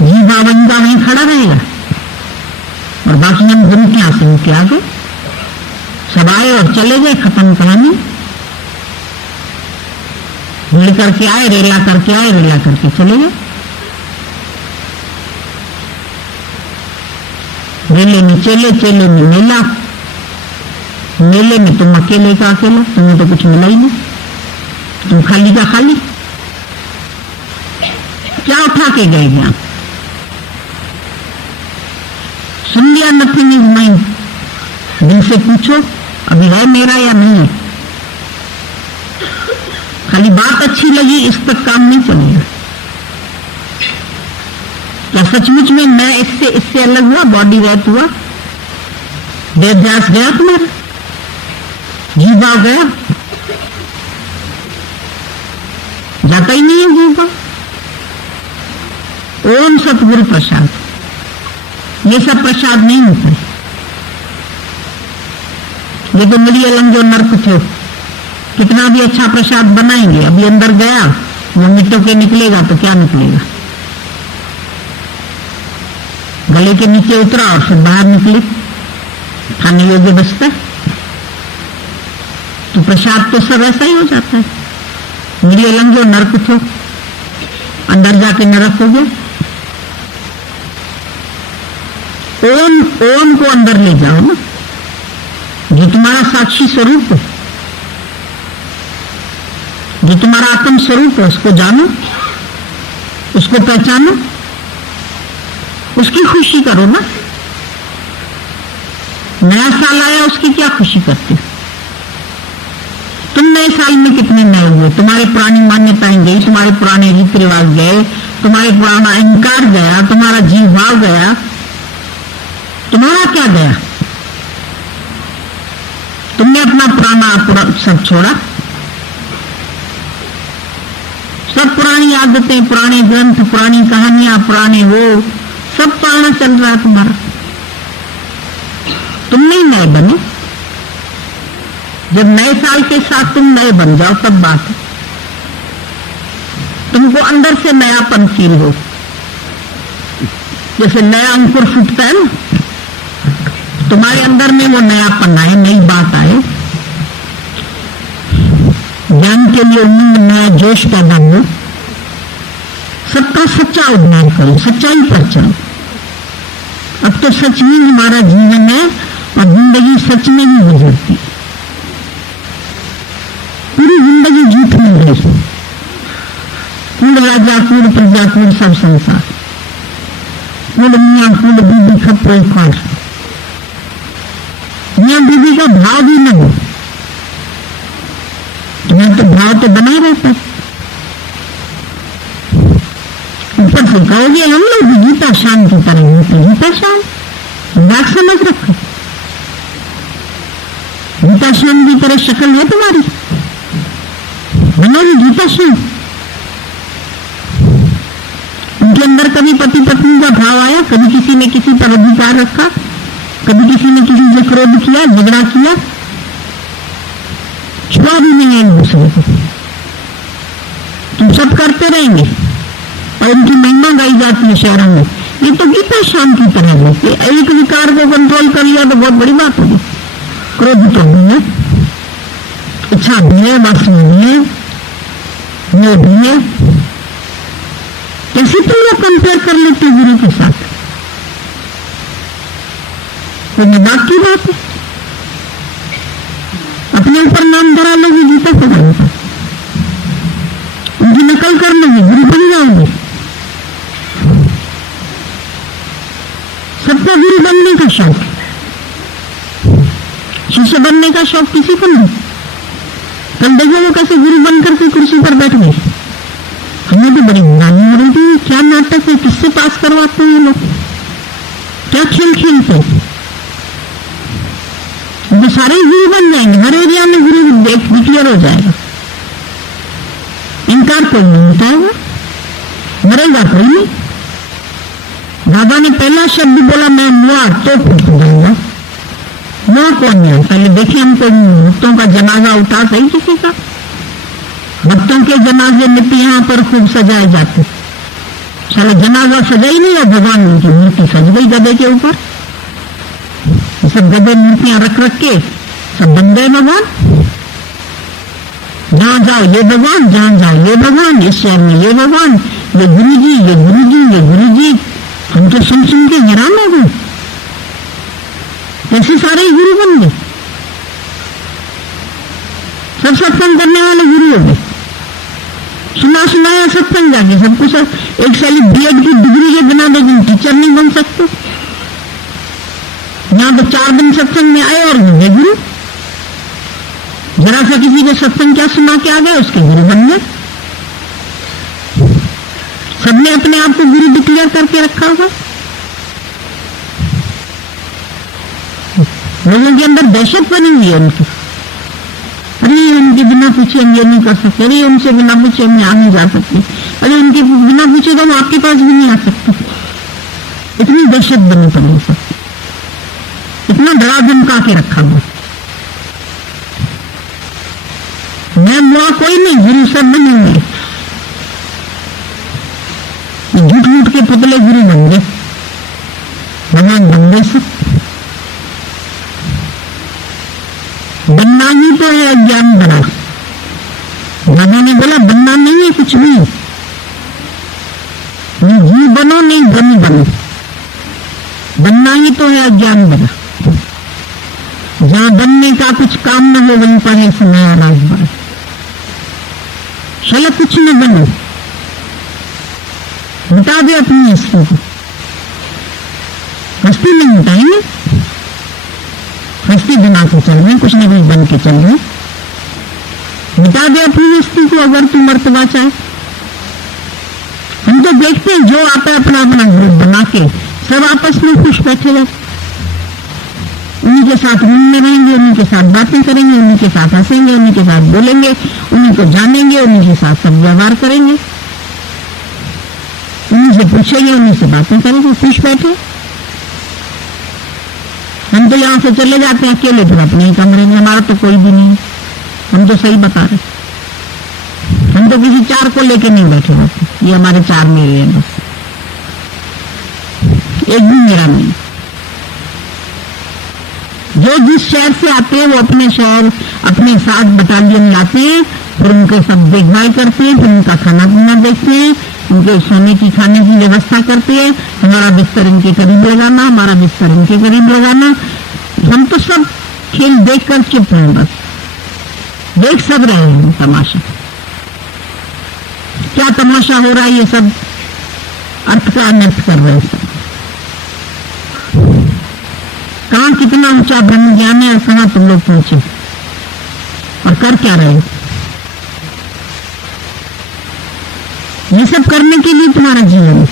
जीवा बंदा वहीं खड़ा रहेगा। और बाकी हम गुरु के आसन के आगे सब आए और चले गए, खत्म कहानी। भीड़ करके आए, रेला करके आए, रेला करके चले गए। रेले में चेले, चेले में मेला। मेले में तुम अकेले का अकेला, तुम्हें तो कुछ मिला ही नहीं, तुम खाली का खाली। क्या उठा के गए यहाँ? सुन लिया, नथिंग इज माइंड। दिल से पूछो अभी है मेरा या नहीं है। खाली बात अच्छी लगी, इस तक काम नहीं चलेगा। क्या सचमुच में मैं इससे अलग हुआ, बॉडी रहित हुआ, देहध्यास गया तुम्हारा, जीवा गया? जाता ही नहीं है जीवा। ओम सतगुरु प्रसाद, ये सब प्रसाद नहीं होता। ये तो मिली अलग जो नर्क थे, कितना भी अच्छा प्रसाद बनाएंगे, अभी अंदर गया वो मिट्टों के निकलेगा तो क्या निकलेगा? गले के नीचे उतरा और फिर बाहर निकली, खाने योग्य बचता है। तो प्रसाद तो सब ऐसा ही हो जाता है। मिली अलग जो नर्क थे, अंदर जाके नरक हो गया। ओम ओम को अंदर ले जाओ ना, जो तुम्हारा साक्षी स्वरूप है, जो तुम्हारा आत्म स्वरूप है, उसको जानो, उसको पहचानो, उसकी खुशी करो ना। नया साल आया, उसकी क्या खुशी करते हो? तुम नए साल में कितने नए हुए? तुम्हारे पुरानी मान्यताएं गई, तुम्हारे पुराने रीति रिवाज गए, तुम्हारे पुराना अहंकार गया, तुम्हारा जीव भाव गया, तुम्हारा क्या गया? तुमने अपना पुराना सब छोड़ा, सब पुरानी आदतें, पुराने ग्रंथ, पुरानी कहानियां, पुराने वो सब पुराना चल रहा है तुम्हारा। तुम नहीं नए बने। जब नए साल के साथ तुम नए बन जाओ तब बात है। तुमको अंदर से नयापन फील हो, जैसे नया अंकुर फूटता है ना, तुम्हारे अंदर में वो नयापन आए, नई बात आए, ज्ञान के लिए उम्मीद, नया जोश पैदा हो, सबका सच्चा उद्धार करो, सच्चाई पर चलो। अब तो सच ही हमारा जीवन है और जिंदगी सच में ही गुजरती, पूरी जिंदगी झूठ में गई। कूड़ राजा, कूड़ प्रजा, कूड़ सब संसार, कूड़ मियाँ, कूड़ बीबी, खप्पो खाड़। मियाँ बीबी का भाव भी न हो, तुम्हें तो भाव तो बना रहता। ऊपर से कहोगे हम लोग गीता शाम की तरह होते। गीता शाम बात समझ रखो, गीता शाम की तरह शक्ल है तुम्हारी, बनोगी गीता शाम। उनके अंदर कभी पति पत्नी का भाव आया? कभी किसी ने किसी पर अधिकार रखा? कभी किसी ने किसी से क्रोध किया, झगड़ा किया? छुआ भी नहीं है एक दूसरे को। तुम सब करते रहेंगे और उनकी महिमा गाई जाती है शहरों में। ये तो गीता शाम की तरह है। एक विकार को कंट्रोल कर लिया तो बहुत बड़ी बात होगी। क्रोध तो भी है, इच्छा भी है, वासना भी है, ये भी है। कैसे तुम लोग कंपेयर कर लेते हो गुरु के साथ? तो मजाक की बात है। अपने ऊपर नाम धरा लोगे गीता को, उनकी नकल कर लोगे, गुरु बन जाओगे। सबको गुरु बनने का शौक, शिष्य बनने का शौक किसी को नहीं। कल देखो वो कैसे गुरु बनकर के कुर्सी पर बैठ गए। हमें तो बड़ी हैरानी हो रही थी, क्या नाटक है, किससे पास करवाते हैं लोग, क्या खेल खेलते हैं। तो सारे गुरु बन जाएंगे, हर एरिया में गुरु डिक्लेयर हो जाएगा। इनकार कोई नहीं होता है, वो मरेगा कोई नहीं। बाबा ने पहला शब्द बोला मैं मुआ तो फूट जाऊंगा। मुआ कौन है? पहले देखे हमको भक्तों का जनाजा उठा सही किसी का। भक्तों के जनाजे मिट्टी यहाँ पर खूब सजाए जाते, सारे जनाजा सजा ही नहीं है। भगवान की मूर्ति सज गई गधे के ऊपर, सब गधे मूर्तियां रख रख के सब बन गए भगवान। जहां जाओ ये भगवान, जहां जाओ ये भगवान, इस शहर में ये भगवान, ये गुरु जी, ये गुरु जी, ये गुरु जी। हम तो सुन सुन के हैरान हो गए, कैसे सारे ही गुरु बन गए। सब सत्संग करने वाले गुरु हो गए। सुना सुनाया सत्संग जाके सब कुछ। एक साली बीएड की डिग्री के बिना लेकिन टीचर नहीं बन सकते। यहाँ तो 4 दिन सत्संग में आए और हुए गुरु। जरा सा किसी को सत्संग क्या सुना के आ गए, उसके गुरु बन गए। सबने अपने आप को गुरु डिक्लेयर करके रखा होगा। लोगों के अंदर दहशत बनी हुई है उनकी। अरे उनके बिना पूछे हम ये नहीं कर सकते, अरे उनसे बिना पूछे हम यहाँ नहीं जा सकते, अरे उनके बिना पूछे तो हम आपके पास भी नहीं आ सकते। इतनी दहशत बनी पड़ी सब, इतना डरा धमका के रखा हुआ। मैं मुआ कोई नहीं, गुरु सब बने हुए। झूठ मूठ के पुतले गुरु बन गए, भगवान बन गए सब। बनना ही तो है अज्ञान बना। बाबा ने बोला बनना नहीं है कुछ भी, नहीं जीव बनो नहीं ब्रह्म बनो। बनना ही तो है अज्ञान बना। जहां बनने का कुछ काम न हो वहीं पर है नया राज बना। चलो कुछ न बनो, मिटा दे अपनी हस्ती को। हस्ती नहीं मिटाएंगे, हस्ती बना के चल रहे, कुछ न कुछ बन के चल रहे। मिटा दे अपनी हस्ती को अगर तू मर्तबा चाहे। हम तो देखते हैं जो आता है अपना अपना ग्रुप बना के सब आपस में खुश बैठे रहते, उन्हीं के साथ रूम में रहेंगे, उन्हीं के साथ बातें करेंगे, उन्हीं के साथ हंसेंगे, उन्हीं के साथ बोलेंगे, उन्हीं को जानेंगे, उन्हीं के साथ सब व्यवहार करेंगे, उन्हीं से पूछेंगे, उन्हीं से बातें करेंगे, खुश बैठे। हम तो यहां से चले जाते हैं अकेले, फिर अपने ही कमरे में, हमारा तो कोई भी नहीं। हम तो सही बता रहे, हम तो किसी चार को लेके नहीं बैठे होते, ये हमारे चार मेरे हैं बस, एक भी मेरा नहीं। जो जिस शहर से आते हैं वो अपने शहर अपने साथ बटालियन लाते हैं, फिर उनके सब देखभाल करते हैं, फिर उनका खाना पीना देखते हैं, उनके सोने की खाने की व्यवस्था करते हैं, हमारा बिस्तर इनके करीब लगाना, हमारा बिस्तर इनके करीब लगाना। हम तो सब खेल देख कर चुप हैं, बस देख सब रहे हैं तमाशा। क्या तमाशा हो रहा है, ये सब अर्थ का अनर्थ कर रहे हैं सब। कहां कितना ऊंचा ब्रह्म ज्ञान है और कहां तुम लोग पहुंचे और कर क्या रहे हो। ये सब करने के लिए तुम्हारा जीवन,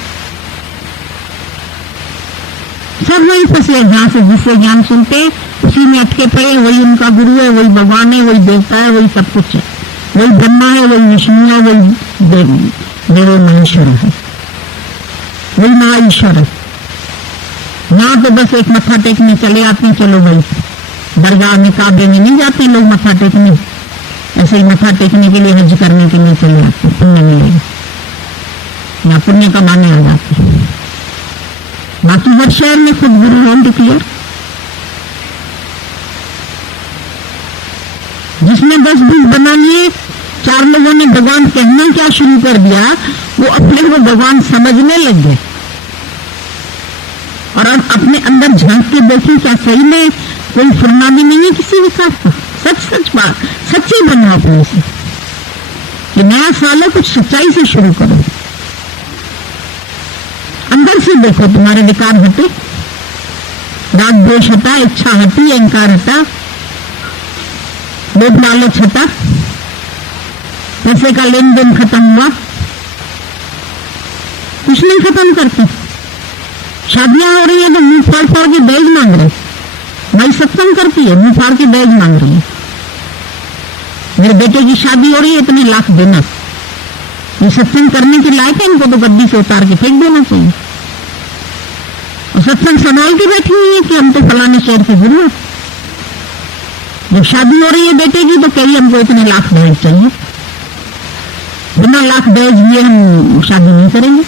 सब वही फंसे जहां से जिससे ज्ञान सुनते उसी में अटके पड़े। वही उनका गुरु है, वही भगवान है, वही देवता है, वही सब कुछ है, वही ब्रह्मा है, वही विष्णु है, वही देव महेश्वर है, वही महाईश्वर है। यहाँ तो बस एक मत्था टेकने चले आते हैं, चलो भाई दरगाह में काबे में नहीं जाते लोग मत्था टेकने, ऐसे ही मत्था टेकने के लिए हज करने के लिए चले आते, पुण्य मिलेगा या पुण्य कमाने आ जाते। बाकी हर शहर में खुद गुरु होम डिक्लेयर, जिसने 10-20 बना लिए, 4 लोगों ने भगवान कहना क्या शुरू कर दिया, वो अपने को भगवान समझने लग गए। और अब अपने अंदर झांक के देखें, क्या सही में कोई फुरना भी नहीं है किसी विकास का। सच सच बात, सच्ची बनो अपने से कि नया साल है, कुछ सच्चाई से शुरू करो। अंदर से देखो, तुम्हारे विकार हटे, राग द्वेष हटा, इच्छा हटी, अहंकार हटा, लोभ लालच हटा, पैसे का लेन देन खत्म हुआ। कुछ नहीं खत्म करते। शादियां हो रही है तो मुंह फाड़ फाड़ के दहेज मांग रहे, भाई सत्संग करती है मुंह फाड़ के दहेज मांग रही है। मेरे बेटे की शादी हो रही है, इतने लाख देना। ये सत्संग करने के लायक है, इनको तो गद्दी से उतार के फेंक देना चाहिए। और सत्संग संभाल के बैठी हुई है कि हम तो फलाने शहर के गुरु हैं। जब शादी हो रही है बेटे की तो कहिए हमको इतने लाख दहेज चाहिए, बिना लाख दहेज लिए हम शादी नहीं करेंगे।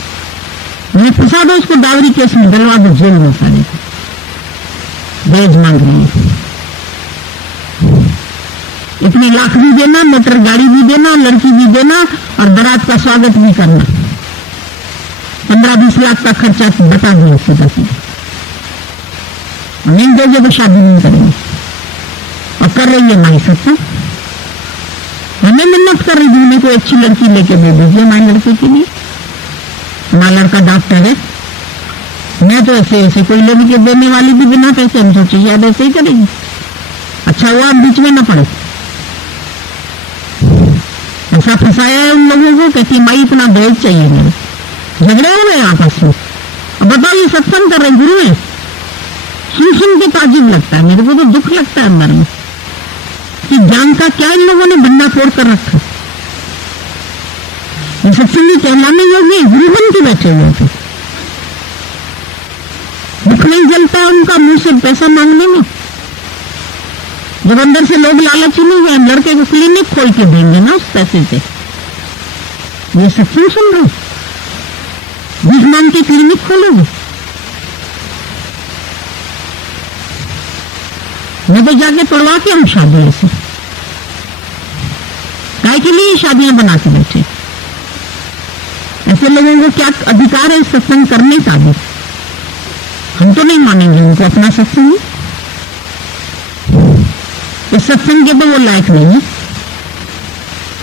मैं फंसा दो उसको, दावरी केस में डलवा दो, जेल में सारे दहेज मांग रही है। इतने लाख भी देना, मोटर गाड़ी भी देना, लड़की भी देना और बारात का स्वागत भी करना। 15-20 लाख का खर्चा बता दिया सीधा सीधा। नहीं दोगे तो शादी नहीं करेंगे। और कर रही है हमारी सत्ता, हमें मिन्नत कर रही थी, कोई अच्छी लड़की लेके दे दीजिए हमारी लड़के के लिए। हमारा लड़का डॉक्टर है, मैं तो ऐसे ऐसे कोई लेके देने वाली भी बिना पैसे, हम सोचे शायद ऐसे ही करेंगे। अच्छा हुआ बीच में न पड़े। ऐसा फंसाया है उन लोगों को, कहती माई इतना दहेज चाहिए मेरे। झगड़े हो गए आपस में। अब बताओ, ये सत्संग कर रहे गुरु है, सुन सुन के ताजुब लगता है, मेरे को तो दुख लगता है अंदर में कि ज्ञान का क्या इन लोगों ने बंदा फोड़ कर रखा। ये सत्संगी कहलाने योग्य गुरु बन के बैठे हुए थे। दुख नहीं जलता उनका मुंह से पैसा मांगने में। जब अंदर से लोग लालची नहीं है, लड़के को क्लिनिक खोल के देंगे ना उस पैसे से। ये सत्संग सुन रहे, भीख मांग के क्लिनिक खोलोगे। मैं तो जाके तोड़वा के हम शादी ऐसे काय के लिए शादियां बना के बैठे। ऐसे लोगों को क्या अधिकार है सत्संग करने का भी? हम तो नहीं मानेंगे उनको अपना सत्संग। इस सत्संग के तो वो लायक नहीं है।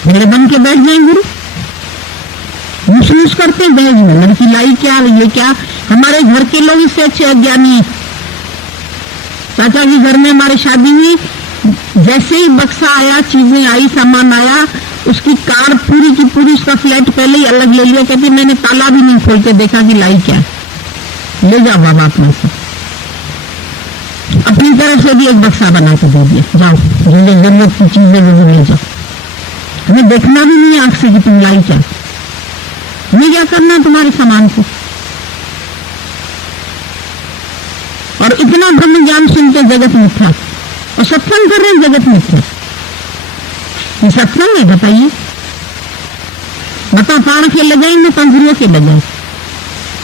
मेरे बन के बैठ जाए गुरु, मुसलूस करते हैं दहेज में, लड़की लाई क्या, ये क्या। हमारे घर के लोग इससे अच्छे अज्ञानी हैं। चाचा के घर में हमारी शादी हुई, जैसे ही बक्सा आया, चीजें आई, सामान आया, उसकी कार पूरी की पूरी, उसका फ्लैट पहले ही अलग ले लिया। कहती मैंने ताला भी नहीं खोल के देखा कि लाई क्या, ले जाओ बाबा अपने से। अपनी तरफ से भी एक बक्सा बना के दे दिया, जाओ जो जो जरूरत की चीजें वो ले जाओ, हमें देखना भी नहीं आंख से कि तुम लाई क्या, हमें क्या करना तुम्हारे सामान से। और इतना ब्रह्म ज्ञान सुनते जगत मिथ्या, और सत्संग कर रहे हैं जगत मिथ्या। ये सत्संग है बताइए? बता प्राण के लगाए न तंजुरियों के लगाए।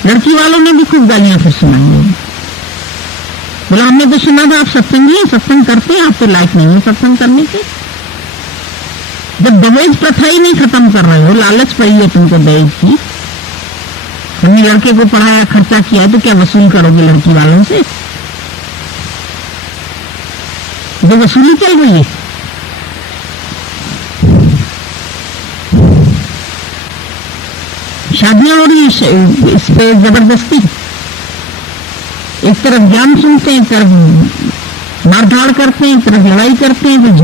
लड़की वालों ने भी खूब गालियां फिर सुनाई। बोला हमने तो सुना था आप सत्संगी हैं, सत्संग करते हैं, आप तो लायक नहीं है सत्संग करने के। जब दहेज प्रथा ही नहीं खत्म कर रहे हो, लालच पड़ी है तुमको दहेज की, हमने लड़के को पढ़ाया, खर्चा किया, तो क्या वसूल करोगे लड़की वालों से? जो वसूली चल रही है। शादियां हो रही है इस पे जबरदस्ती। एक तरफ ज्ञान सुनते हैं, एक तरफ मारधाड़ करते हैं, एक तरफ लड़ाई करते हैं। तो